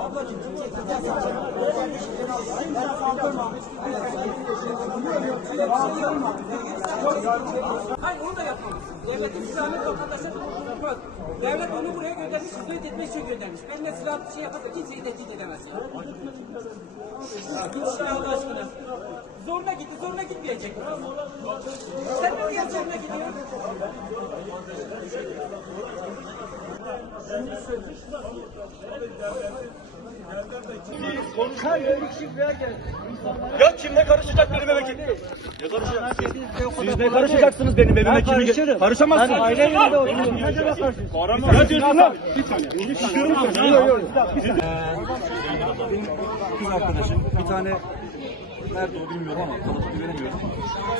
Hayır onu da yapmamız. Devletin silahını vatandaşa Devlet onu buraya göndermiş, hizmet etmek için göndermiş. Benimle silah bir şey yapacak, kimseyi de edemez. Dur silah Allah aşkına. Zoruna gitti, zoruna gitmeyecek. Yerden, <durable. fran GI1> Sen ne oraya zoruna gidiyorsun? Şimdi sözü ya, ya, ne Siz ya, yani ne ya ne karışacak benim eve kimle? Siz ne karışacaksınız benim evime kimi? Karışamazsın. Aile evinde oturuyorum. Ne diyorsun Bir tane. Kız, Kız arkadaşım bir tane Nerede o bilmiyorum ama kalıp güvenemiyorum.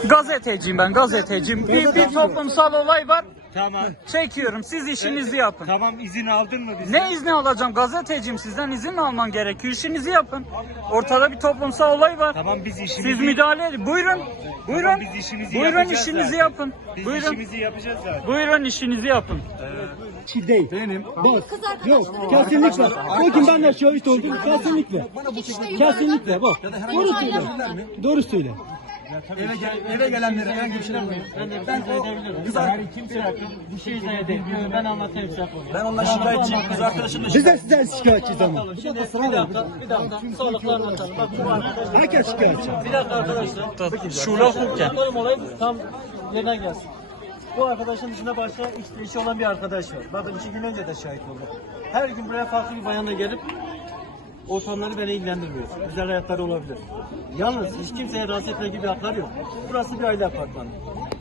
Gazeteciyim ben gazeteciyim. Bir, bir toplumsal olay var. Tamam. Çekiyorum. Siz işinizi evet. yapın. Tamam izin aldın mı bizden? Ne izni alacağım? Gazeteciyim sizden izin mi alman gerekiyor? İşinizi yapın. Ortada bir toplumsal olay var. Tamam biz işimizi... Siz müdahale edin. Buyurun. Tamam, evet. Buyurun. Tamam, biz işimizi Buyurun işinizi zaten. yapın. Biz Buyurun. işimizi yapacağız zaten. Buyurun işinizi yapın. Evet. Şey değil. Benim. bak Yok. Kesinlikle. Bakın ben de şahit işte oldum. Kesinlikle. Kesinlikle. Kesinlikle. Bak. Doğru söyle. Doğru söyle eve, şey, gel, eve gelenlere herhangi bir şey, şey, şey, şey Ben de kız yani arkadaşım bir, bir hakkım, şey izleyebilir. Ben anlatayım size bunu. Ben, ben, ben onlar şikayetçi. Kız arkadaşım da şikayetçi. Biz de sizden şikayetçiyiz ama. Bir dakika, bir dakika. Sağlıklar anlatalım. Bak bu var. şikayetçi. Bir dakika arkadaşlar. Şura hukken. tam yerine gelsin. Bu arkadaşın dışında başka işte işi olan bir arkadaş var. Bakın iki gün önce de şahit oldu. Her gün buraya farklı bir bayanla gelip ortamları beni ilgilendirmiyor. Güzel hayatları olabilir. Yalnız hiç kimseye rahatsız etme gibi haklar yok. Burası bir aile apartmanı.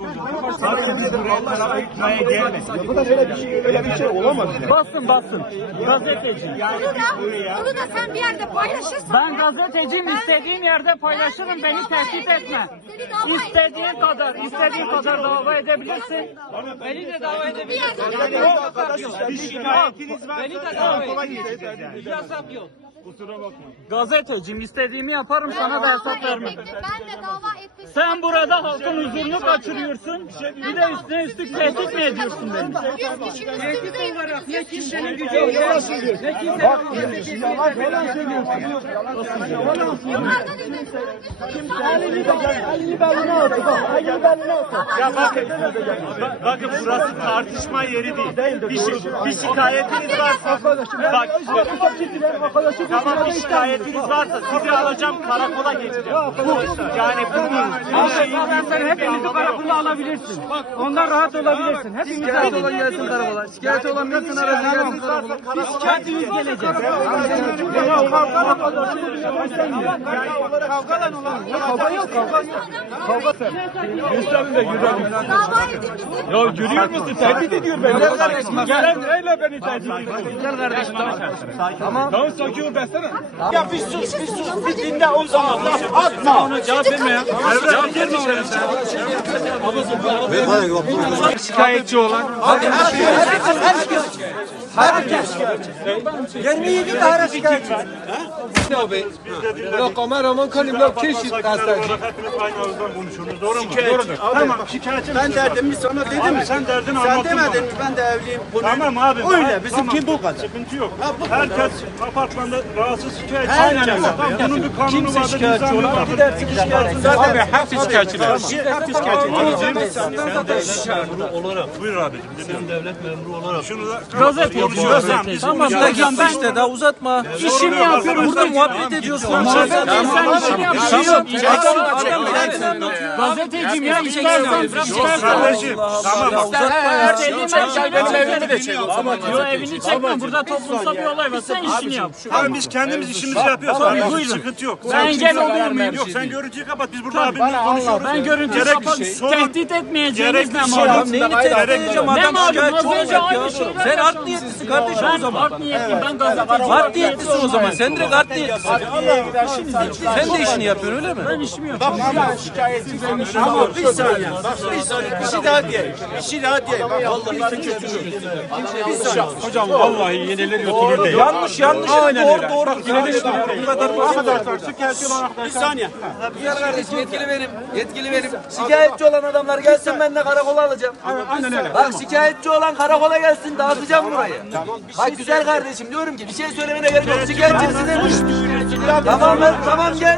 bu evet, da böyle bir şey, olamaz. Yani. Bastım, bastım. Gazeteci. bunu, da, sen ya. bir yerde paylaşırsan. Ben gazeteciyim, ben, ben, ben istediğim yerde paylaşırım. beni teşvik etme. İstediğin kadar, istediğin kadar dava edebilirsin. Beni de dava edebilirsin. Bir yasak yok. Bir Beni de dava edebilirsin. Bir yasak yok. Kusura istediğimi yaparım ben sana da hesap da vermem. Ben de dava etmiştim. Sen evet. burada halkın şey huzurunu kaçırıyorsun. Bir, de üstüne üstlük tehdit mi ediyorsun beni? 100 kişinin üstünde ne kimsenin gücü yok. Yalan söylüyorsun. Bak yalan söylüyorsun. Yalan söylüyorsun. Elini beline atın. Elini beline atın. Ya bakın. Bakın burası tartışma yeri değil. Bir şikayetiniz varsa. Bak. Tamam bir şikayetiniz varsa sizi alacağım karakola geçeceğim. Yani bu bir şey. Sen hepinizi karakola alabilirsin. Ondan rahat olabilirsin. Hepimiz rahat olabilirsin. Şikayet olan bir biz kendimiz geleceğiz. Ya görüyor musun? Tehdit ediyor beni. Gel kardeşim. Gel eyle beni tehdit Gel kardeşim. Tamam. Tamam, sakin ol bestene. Ya bir sus bir sus bir dinle o zaman. Atma. ya. Cevap verme oraya sen. Şikayetçi olan. Hadi her şey. Her şey. Her şey. Her şey. Her Harekes. 27 de harekes. Biz ne abi? La kamer aman kalim la keşit kastan. Doğru mu? Doğrudur. Tamam şikayetim. Ben derdimi sana dedim mi? Sen derdin anlattın. De tamam, sen, sen, sen, de sen, sen demedin mi? Ben de evliyim. Tamam abi. Öyle abi, bizim kim bu kadar? Sıkıntı yok. Herkes apartmanda rahatsız şikayetçi. Herkes abi. Bunun bir kanunu vardır. Kimse şikayetçi olur mu? Gidersin şikayetçi. Abi hepsi şikayetçi. Hepsi şikayetçi. Sen devlet memuru olarak. Buyur abi. Sen devlet memuru olarak. Şunu da. Gazete. Tamam hocam ben işte daha uzatma. Ya İşimi yapıyorum. Burada muhabbet ediyorsun. Sen işini yapıyorsun. Gazeteciyim ya. Çıkarsan. Tamam uzatma. Her şeyi ben çekmem. Evini çekmem. Burada toplumsal bir olay var. Sen işini ya yap. Abi biz kendimiz işimizi yapıyoruz. Sıkıntı yok. Ben engel oluyor muyum? Yok ya ya sen görüntüyü kapat. Biz burada abimle konuşuyoruz. Ben görüntüyü ya kapat. Tehdit etmeyeceğiniz ne mağdur? Neyini tehdit edeceğim? Ne mağdur? Az önce aynı şey. Ya sen art niyetlisin niyetlisin kardeşim o zaman? Gard yani, niyetliyim ben gazete evet. Gard niyetlisin o zaman. Sen adam, an, de gard niyetlisin. Sen, sen de işini yapıyorsun öyle mi? Ben işimi yapıyorum. Bak ben şikayetçiyim. Tamam bir saniye. Bir saniye. Bir şey daha diye. Bir şey daha diye. Vallahi bir saniye. Hocam vallahi yeniler yutulur değil. Yanlış yanlış. Aynen öyle. Doğru doğru. Bak yeniler yutulur değil. Bu kadar bu kadar. Bir saniye. Yetkili benim. Yetkili benim. Şikayetçi olan adamlar gelsin ben de karakola alacağım. Aynen öyle. Bak şikayetçi olan karakola gelsin dağıtacağım burayı. Tamam. Bak şey güzel e kardeşim diyorum ki bir şey söylemene gerek yok. Evet. Sizin gençsiniz. Tamam tamam, tamam gel.